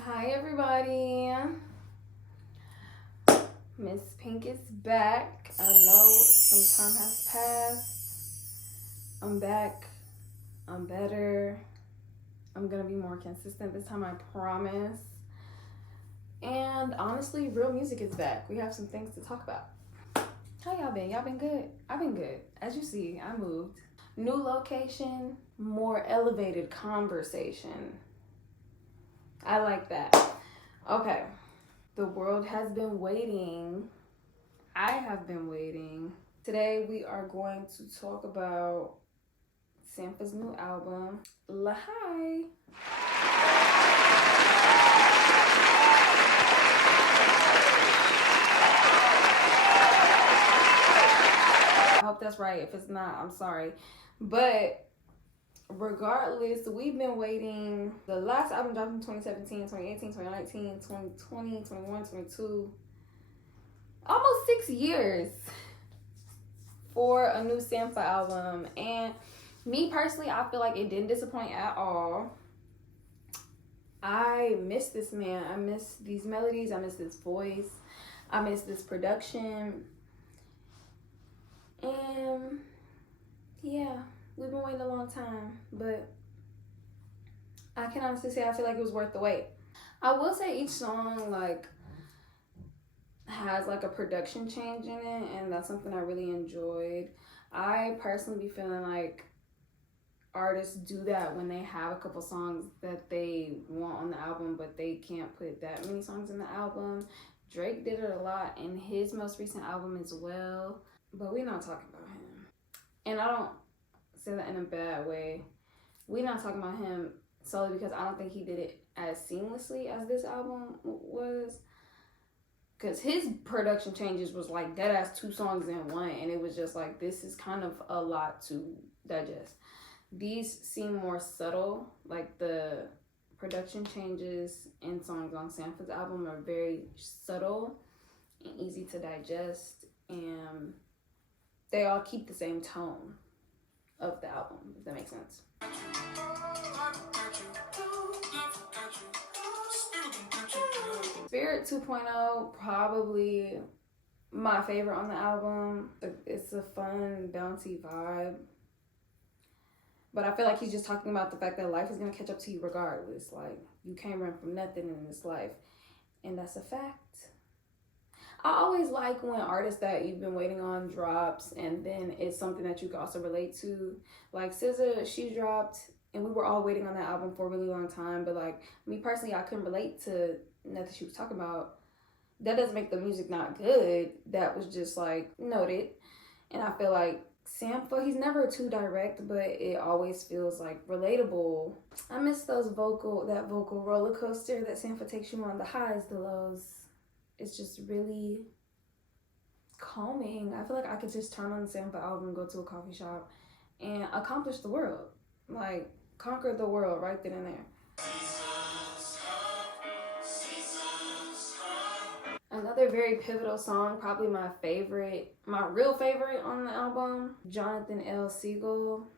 Hi everybody, Miss Pink is back. I know some time has passed. I'm back. I'm better. I'm gonna be more consistent this time, I promise. And honestly, real music is back. We have some things to talk about. How y'all been? Y'all been good? I've been good. As you see, I moved. New location, more elevated conversation. I like that. Okay. The world has been waiting. I have been waiting. Today we are going to talk about Sampha's new album, Lahai. I hope that's right. If it's not, I'm sorry. But regardless, we've been waiting. The last album dropped in 2017, 2018, 2019, 2020, 21, 22. Almost 6 years for a new Sampha album. And me personally, I feel like it didn't disappoint at all. I miss this man. I miss these melodies. I miss this voice. I miss this production. And yeah, we've been waiting a long time, but I can honestly say I feel like it was worth the wait. I will say each song has a production change in it, and that's something I really enjoyed. I personally be feeling like artists do that when they have a couple songs that they want on the album, but they can't put that many songs in the album. Drake did it a lot in his most recent album as well, but we're not talking about him. And I don't say that in a bad way. We're not talking about him solely because I don't think he did it as seamlessly as this album was. Because his production changes was like dead ass 2 songs in one, and it was just like, this is kind of a lot to digest. These seem more subtle. Like the production changes in songs on Sampha's album are very subtle and easy to digest, and they all keep the same tone of the album, if that makes sense. Spirit 2.0, probably my favorite on the album. It's a fun, bouncy vibe. But I feel like he's just talking about the fact that life is going to catch up to you regardless. Like, you can't run from nothing in this life. And that's a fact. I always like when artists that you've been waiting on drops, and then it's something that you can also relate to. Like SZA, she dropped, and we were all waiting on that album for a really long time. But like, me personally, I couldn't relate to nothing she was talking about. That doesn't make the music not good. That was just like noted. And I feel like Sampha, he's never too direct, but it always feels like relatable. I miss that vocal roller coaster that Sampha takes you on, the highs, the lows. It's just really calming. I feel like I could just turn on the Sampha album, go to a coffee shop, and accomplish the world. Like, conquer the world right then and there. Another very pivotal song, probably my real favorite on the album, Jonathan L. Siegel.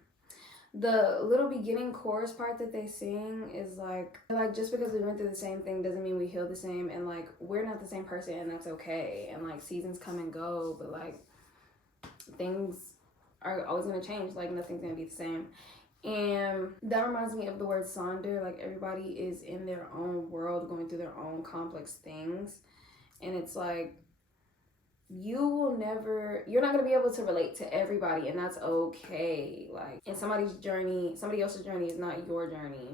The little beginning chorus part that they sing is like just because we went through the same thing doesn't mean we heal the same, and like, we're not the same person, and that's okay. And like, seasons come and go, but like, things are always gonna change. Like, nothing's gonna be the same. And that reminds me of the word sonder. Like, everybody is in their own world, going through their own complex things. And it's like, you're not going to be able to relate to everybody, and that's okay. Like, in somebody else's journey is not your journey.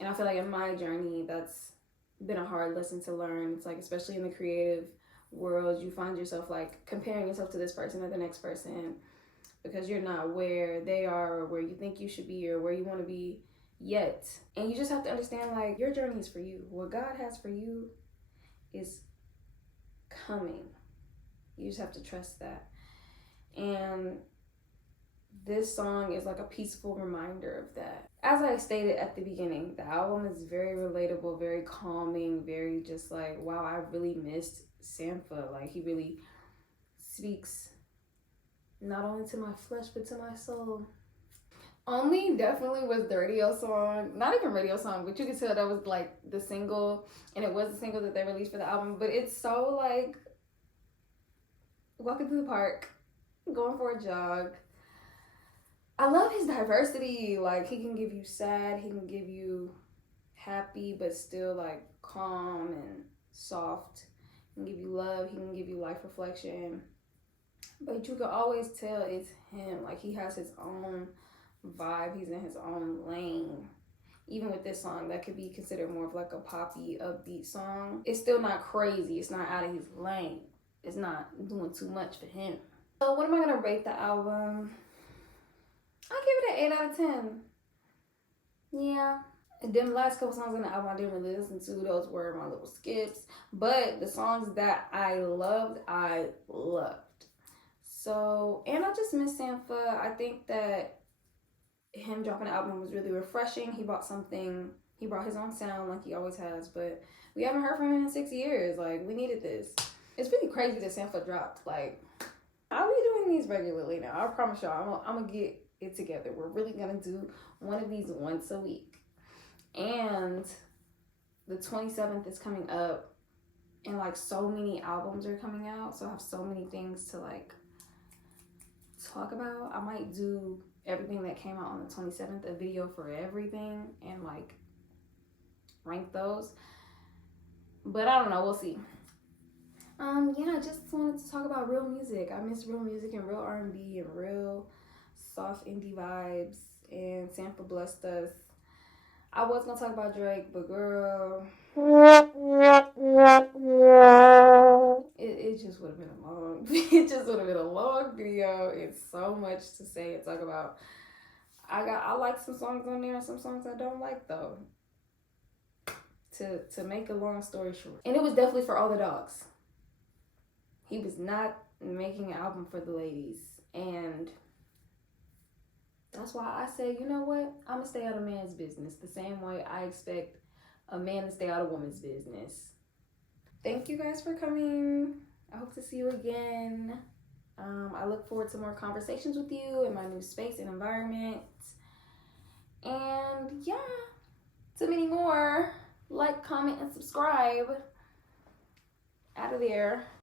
And I feel like in my journey, that's been a hard lesson to learn. It's like, especially in the creative world, you find yourself like comparing yourself to this person or the next person because you're not where they are or where you think you should be or where you want to be yet. And you just have to understand, like, your journey is for you. What God has for you is coming. You just have to trust that. And this song is like a peaceful reminder of that. As I stated at the beginning, the album is very relatable, very calming, very just like, wow, I really missed Sampha. Like, he really speaks not only to my flesh but to my soul. Only definitely was the radio song. Not even radio song, but you could tell that was like the single, and it was the single that they released for the album. But it's so like walking through the park, going for a jog. I love his diversity. Like he can give you sad, he can give you happy, but still like calm and soft. He can give you love, he can give you life reflection. But you can always tell it's him. Like he has his own vibe. He's in his own lane. Even with this song, that could be considered more of like a poppy, upbeat song. It's still not crazy. It's not out of his lane. It's not doing too much for him. So what am I gonna rate the album? I'll give it an 8 out of 10. Yeah. And then the last couple songs on the album I didn't really listen to. Those were my little skips. But the songs that I loved, I loved. So, and I just miss Sampha. I think that him dropping an album was really refreshing. He brought his own sound like he always has, but we haven't heard from him in 6 years. Like, we needed this. It's really crazy that Sampha dropped. Like, I'll be doing these regularly now. I promise y'all, I'm gonna get it together. We're really gonna do one of these once a week. And the 27th is coming up, and like so many albums are coming out, so I have so many things to like talk about. I might do everything that came out on the 27th, a video for everything, and like rank those. But I don't know, we'll see. Yeah, I just wanted to talk about real music. I miss real music and real R&B and real soft indie vibes, and Sampha blessed us. I was gonna talk about Drake, but girl, it just would have been a long it just would have been a long video. It's so much to say and talk about. I like some songs on there and some songs I don't like though. To make a long story short. And it was definitely for all the dogs. He was not making an album for the ladies. And that's why I say, you know what? I'm gonna stay out of man's business the same way I expect a man to stay out of woman's business. Thank you guys for coming. I hope to see you again. I look forward to more conversations with you in my new space and environment. And yeah, to many more. Like, comment, and subscribe. Out of there.